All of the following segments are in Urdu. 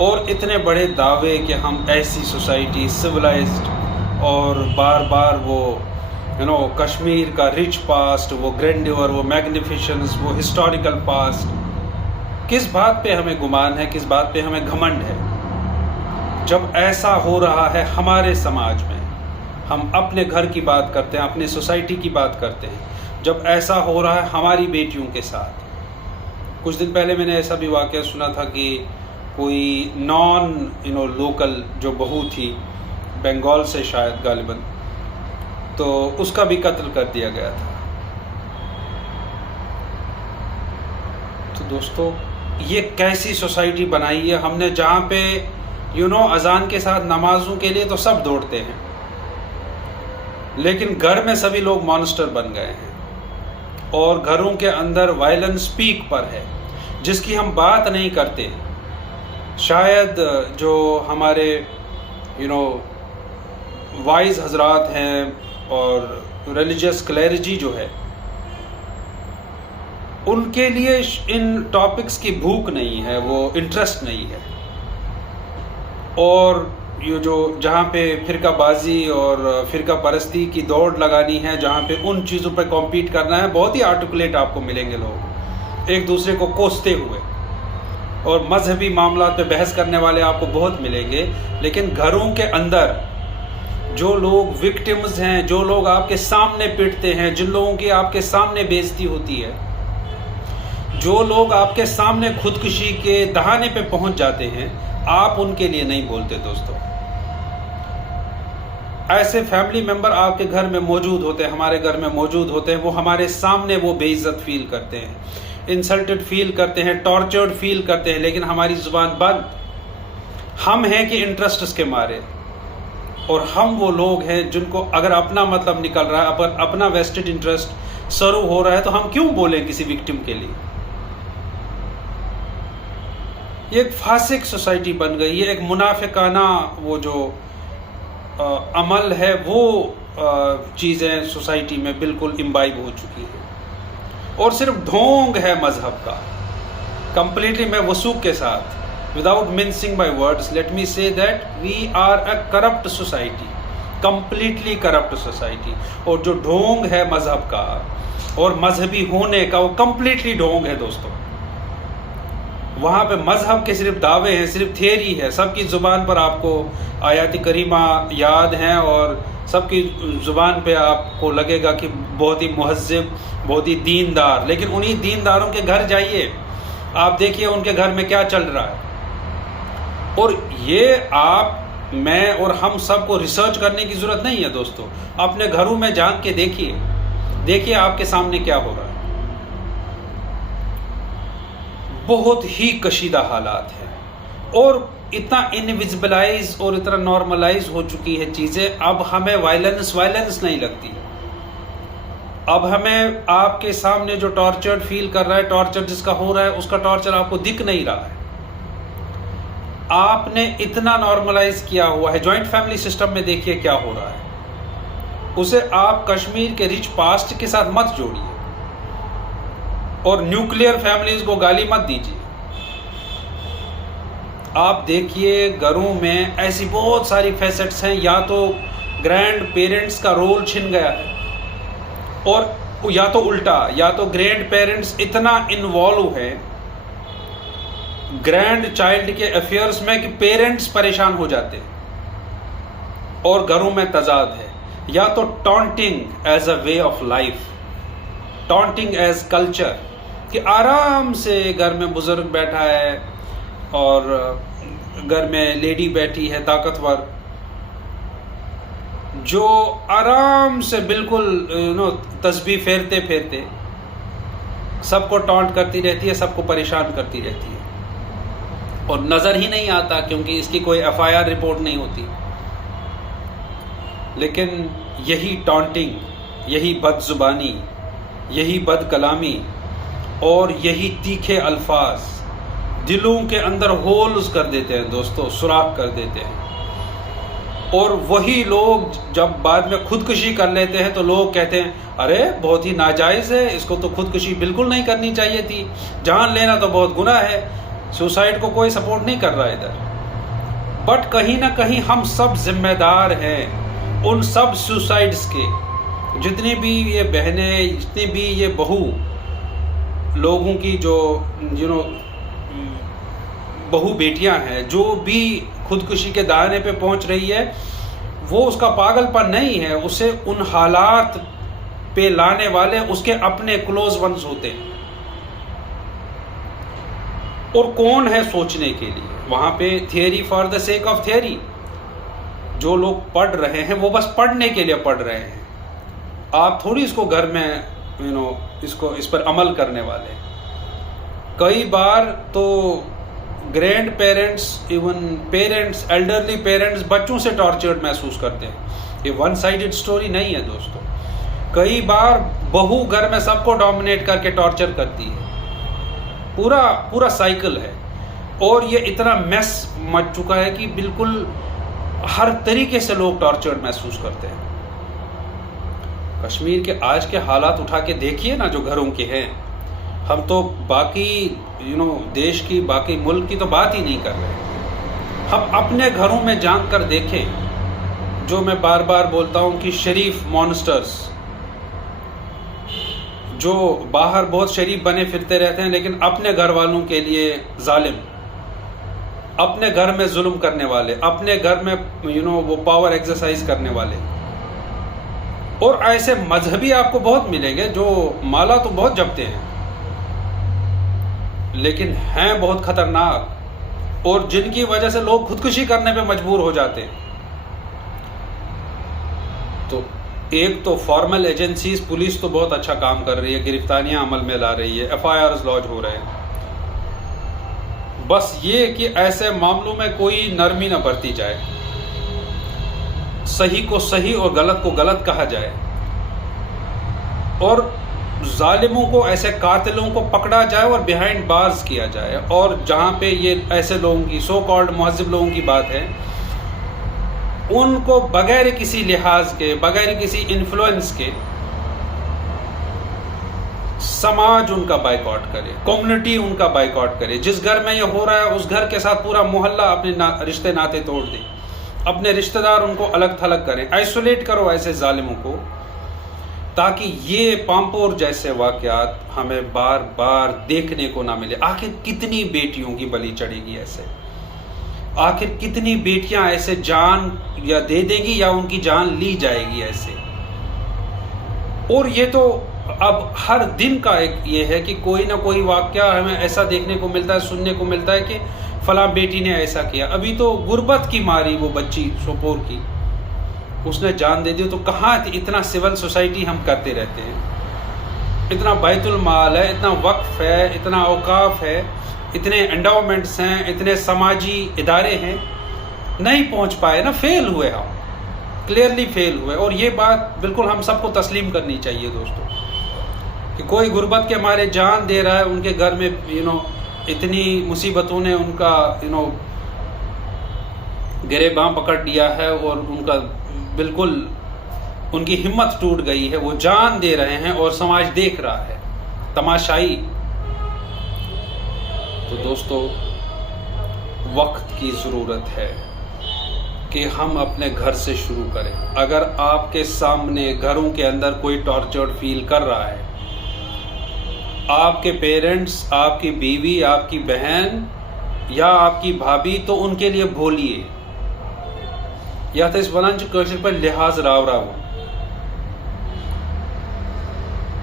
اور اتنے بڑے دعوے کہ ہم ایسی سوسائٹی سویلائزڈ، اور بار بار وہ کشمیر کا رچ پاسٹ، وہ گرینڈیور، وہ میگنیفیشنس، وہ ہسٹوریکل پاسٹ، کس بات پہ ہمیں گمان ہے، کس بات پہ ہمیں گھمنڈ ہے؟ جب ایسا ہو رہا ہے ہمارے سماج میں، ہم اپنے گھر کی بات کرتے ہیں، اپنی سوسائٹی کی بات کرتے ہیں، جب ایسا ہو رہا ہے ہماری بیٹیوں کے ساتھ۔ کچھ دن پہلے میں نے ایسا بھی واقعہ سنا تھا کہ کوئی نان لوکل جو بہو تھی، بنگال سے شاید غالباً، تو اس کا بھی قتل کر دیا گیا تھا۔ تو دوستو، یہ کیسی سوسائٹی بنائی ہے ہم نے، جہاں پہ اذان کے ساتھ نمازوں کے لیے تو سب دوڑتے ہیں، لیکن گھر میں سبھی لوگ مانسٹر بن گئے ہیں، اور گھروں کے اندر وائلنس پیک پر ہے، جس کی ہم بات نہیں کرتے۔ شاید جو ہمارے وائز حضرات ہیں اور ریلیجیس کلیرجی جو ہے، ان کے لیے ان ٹاپکس کی بھوک نہیں ہے، وہ انٹرسٹ نہیں ہے، اور یہ جو جہاں پہ فرقہ بازی اور فرقہ پرستی کی دوڑ لگانی ہے، جہاں پہ ان چیزوں پہ کمپیٹ کرنا ہے، بہت ہی آرٹیکولیٹ آپ کو ملیں گے لوگ، ایک دوسرے کو کوستے ہوئے، اور مذہبی معاملات پہ بحث کرنے والے آپ کو بہت ملیں گے، لیکن گھروں کے اندر جو لوگ وکٹمز ہیں، جو لوگ آپ کے سامنے پٹتے ہیں، جن لوگوں کی آپ کے سامنے بے عزتی ہوتی ہے، جو لوگ آپ کے سامنے خودکشی کے دہانے پہ پہنچ جاتے ہیں، آپ ان کے لیے نہیں بولتے دوستو۔ ایسے فیملی ممبر آپ کے گھر میں موجود ہوتے ہیں، ہمارے گھر میں موجود ہوتے ہیں، وہ ہمارے سامنے وہ بے عزت فیل کرتے ہیں، انسلٹڈ فیل کرتے ہیں، ٹارچرڈ فیل کرتے ہیں، لیکن ہماری زبان بند۔ ہم ہیں کہ انٹرسٹس کے مارے، اور ہم وہ لوگ ہیں جن کو اگر اپنا مطلب نکل رہا ہے، اگر اپنا ویسٹڈ انٹرسٹ سرو ہو رہا ہے، تو ہم کیوں بولیں کسی وکٹم کے لیے؟ یہ ایک فاسق سوسائٹی بن گئی ہے، ایک منافقانہ وہ جو عمل ہے، وہ چیزیں سوسائٹی میں بالکل امبائب ہو چکی ہیں، اور صرف ڈھونگ ہے مذہب کا، کمپلیٹلی۔ میں وثوق کے ساتھ without mincing my words, let me say that we are a corrupt society, completely corrupt society، اور جو ڈھونگ ہے مذہب کا اور مذہبی ہونے کا، وہ کمپلیٹلی ڈھونگ ہے دوستو۔ وہاں پہ مذہب کے صرف دعوے ہیں، صرف تھیوری ہے، سب کی زبان پر آپ کو آیات کریمہ یاد ہیں، اور سب کی زبان پہ آپ کو لگے گا کہ بہت ہی مہذب، بہت ہی دیندار، لیکن انہی دینداروں کے گھر جائیے، آپ دیکھیے ان کے گھر میں کیا چل رہا ہے۔ اور یہ آپ، میں اور ہم سب کو ریسرچ کرنے کی ضرورت نہیں ہے دوستو، اپنے گھروں میں جان کے دیکھیے آپ کے سامنے کیا ہو رہا ہے۔ بہت ہی کشیدہ حالات ہیں، اور اتنا انویزبلائز اور اتنا نارملائز ہو چکی ہے چیزیں، اب ہمیں وائلنس نہیں لگتی۔ اب ہمیں آپ کے سامنے جو ٹارچرڈ فیل کر رہا ہے، ٹارچر جس کا ہو رہا ہے، اس کا ٹارچر آپ کو دکھ نہیں رہا ہے۔ آپ نے اتنا نارملائز کیا ہوا ہے۔ جوائنٹ فیملی سسٹم میں دیکھیے کیا ہو رہا ہے، اسے آپ کشمیر کے رچ پاسٹ کے ساتھ مت جوڑیے، اور نیوکلیئر فیملیز کو گالی مت دیجیے۔ آپ دیکھیے گھروں میں ایسی بہت ساری فیسٹس ہیں، یا تو گرینڈ پیرنٹس کا رول چھن گیا ہے، اور یا تو الٹا، یا تو گرینڈ پیرنٹس اتنا انوالو ہے گرینڈ چائلڈ کے افیئرس میں کہ پیرنٹس پریشان ہو جاتے ہیں، اور گھروں میں تضاد ہے، یا تو taunting as a way of life, taunting as culture, کہ آرام سے گھر میں بزرگ بیٹھا ہے اور گھر میں لیڈی بیٹھی ہے طاقتور، جو آرام سے بالکل تسبیح پھیرتے پھیرتے سب کو ٹانٹ کرتی رہتی ہے، سب کو پریشان کرتی رہتی ہے، اور نظر ہی نہیں آتا کیونکہ اس کی کوئی FIR رپورٹ نہیں ہوتی۔ لیکن یہی ٹانٹنگ، یہی بد زبانی، یہی بد کلامی اور یہی تیکھے الفاظ دلوں کے اندر ہولز کر دیتے ہیں دوستو، سوراخ کر دیتے ہیں، اور وہی لوگ جب بعد میں خودکشی کر لیتے ہیں تو لوگ کہتے ہیں ارے بہت ہی ناجائز ہے، اس کو تو خودکشی بالکل نہیں کرنی چاہیے تھی، جان لینا تو بہت گناہ ہے، سوسائڈ کو کوئی سپورٹ نہیں کر رہا ہے ادھر۔ بٹ کہیں نہ کہیں ہم سب ذمہ دار ہیں ان سب سوسائڈز کے. جتنی بھی یہ بہنیں، جتنی بھی یہ بہو لوگوں کی جو بہو بیٹیاں ہیں جو بھی خودکشی کے دہانے پہ پہنچ رہی ہے، وہ اس کا پاگل پن نہیں ہے، اسے ان حالات پہ لانے والے اس کے اپنے کلوز ونز ہوتے ہیں. اور کون ہے سوچنے کے لیے وہاں پہ؟ Theory for the sake of theory. جو لوگ پڑھ رہے ہیں وہ بس پڑھنے کے لیے پڑھ رہے ہیں. آپ تھوڑی اس کو گھر میں اس پر عمل کرنے والے. کئی بار تو grand parents, even parents, elderly parents بچوں سے ٹارچرڈ محسوس کرتے ہیں. یہ ون سائیڈڈ سٹوری نہیں ہے دوستو. کئی بار بہو گھر میں سب کو ڈومینیٹ کر کے ٹارچر کرتی ہے. پورا سائیکل ہے. اور یہ اتنا میس مچ چکا ہے کہ بالکل ہر طریقے سے لوگ ٹارچرڈ محسوس کرتے ہیں. کشمیر کے آج کے حالات اٹھا کے دیکھیے نا جو گھروں کے ہیں. ہم تو باقی دیش کی، باقی ملک کی تو بات ہی نہیں کر رہے. ہم اپنے گھروں میں جان کر دیکھیں. جو میں بار بار بولتا ہوں کہ شریف مانسٹرز جو باہر بہت شریف بنے پھرتے رہتے ہیں لیکن اپنے گھر والوں کے لیے ظالم، اپنے گھر میں ظلم کرنے والے، اپنے گھر میں وہ پاور ایکسرسائز کرنے والے. اور ایسے مذہبی آپ کو بہت ملیں گے جو مالا تو بہت جپتے ہیں لیکن ہیں بہت خطرناک، اور جن کی وجہ سے لوگ خودکشی کرنے پہ مجبور ہو جاتے ہیں. تو ایک تو فارمل ایجنسیز، پولیس تو بہت اچھا کام کر رہی ہے، گرفتاریاں عمل میں لا رہی ہے، FIRs لاج ہو رہے ہیں. بس یہ کہ ایسے معاملوں میں کوئی نرمی نہ برتی جائے، صحیح کو صحیح اور غلط کو غلط کہا جائے، اور ظالموں کو، ایسے قاتلوں کو پکڑا جائے اور بیہائنڈ بارز کیا جائے. اور جہاں پہ یہ ایسے لوگوں کی، سو کالڈ مہذب لوگوں کی بات ہے، ان کو بغیر کسی لحاظ کے، بغیر کسی انفلوئنس کے سماج ان کا بائیکاٹ کرے، کمیونٹی ان کا بائیکاٹ کرے. جس گھر میں یہ ہو رہا ہے اس گھر کے ساتھ پورا محلہ اپنے رشتے ناطے توڑ دے، اپنے رشتہ دار ان کو الگ تھلگ کریں، آئسولیٹ کرو ایسے ظالموں کو، تاکہ یہ پامپور جیسے واقعات ہمیں بار بار دیکھنے کو نہ ملے. آخر کتنی بیٹیوں کی بلی چڑھے گی ایسے؟ آخر کتنی بیٹیاں ایسے جان یا دے دیں گی یا ان کی جان لی جائے گی ایسے؟ اور یہ تو اب ہر دن کا ایک یہ ہے کہ کوئی نہ کوئی واقعہ ہمیں ایسا دیکھنے کو ملتا ہے، سننے کو ملتا ہے کہ فلاں بیٹی نے ایسا کیا. ابھی تو غربت کی ماری وہ بچی سوپور کی، اس نے جان دے دی. تو کہاں اتنا سول سوسائٹی ہم کرتے رہتے ہیں، اتنا بیت المال ہے، اتنا وقف ہے، اتنا اوقاف ہے، اتنے انڈاؤمنٹس ہیں، اتنے سماجی ادارے ہیں، نہیں پہنچ پائے نا. فیل ہوئے، ہم کلیئرلی فیل ہوئے. اور یہ بات بالکل ہم سب کو تسلیم کرنی چاہیے دوستو کہ کوئی غربت کے مارے جان دے رہا ہے، ان کے گھر میں اتنی مصیبتوں نے ان کا گریباں پکڑ لیا ہے اور ان کا بالکل ان کی ہمت ٹوٹ گئی ہے. وہ جان دے رہے ہیں اور سماج دیکھ رہا ہے تماشائی. تو دوستو وقت کی ضرورت ہے کہ ہم اپنے گھر سے شروع کریں. اگر آپ کے سامنے گھروں کے اندر کوئی ٹارچرڈ فیل کر رہا ہے، آپ کے پیرنٹس، آپ کی بیوی، آپ کی بہن یا آپ کی بھابھی، تو ان کے لیے بولیے. یا تو اس ونانچ کوشش پر لحاظ راو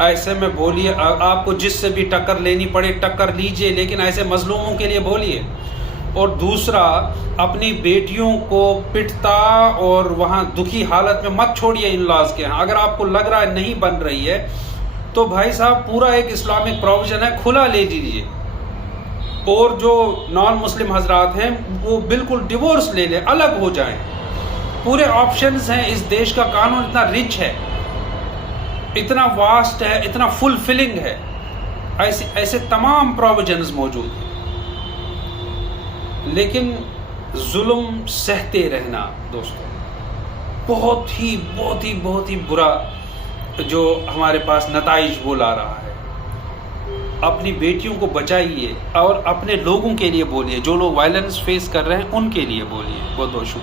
ایسے میں بولیے. آپ کو جس سے بھی ٹکر لینی پڑے ٹکر لیجئے، لیکن ایسے مظلوموں کے لیے بولیے. اور دوسرا، اپنی بیٹیوں کو پٹتا اور وہاں دکھی حالت میں مت چھوڑیے ان لاز کے ہاں. اگر آپ کو لگ رہا ہے نہیں بن رہی ہے تو بھائی صاحب پورا ایک اسلامک پروویژن ہے، کھلا لے دیجیے. اور جو نان مسلم حضرات ہیں وہ بالکل ڈیورس لے لیں، الگ ہو جائیں. پورے آپشنز ہیں. اس دیش کا قانون اتنا رچ ہے، اتنا واسٹ ہے، اتنا فل فلنگ ہے، ایسے تمام پروویژنز موجود ہیں. لیکن ظلم سہتے رہنا دوستو بہت ہی برا جو ہمارے پاس نتائج وہ لا رہا ہے. اپنی بیٹیوں کو بچائیے اور اپنے لوگوں کے لیے بولیے، جو لوگ وائلنس فیس کر رہے ہیں ان کے لیے بولیے۔ بہت بہت شکریہ۔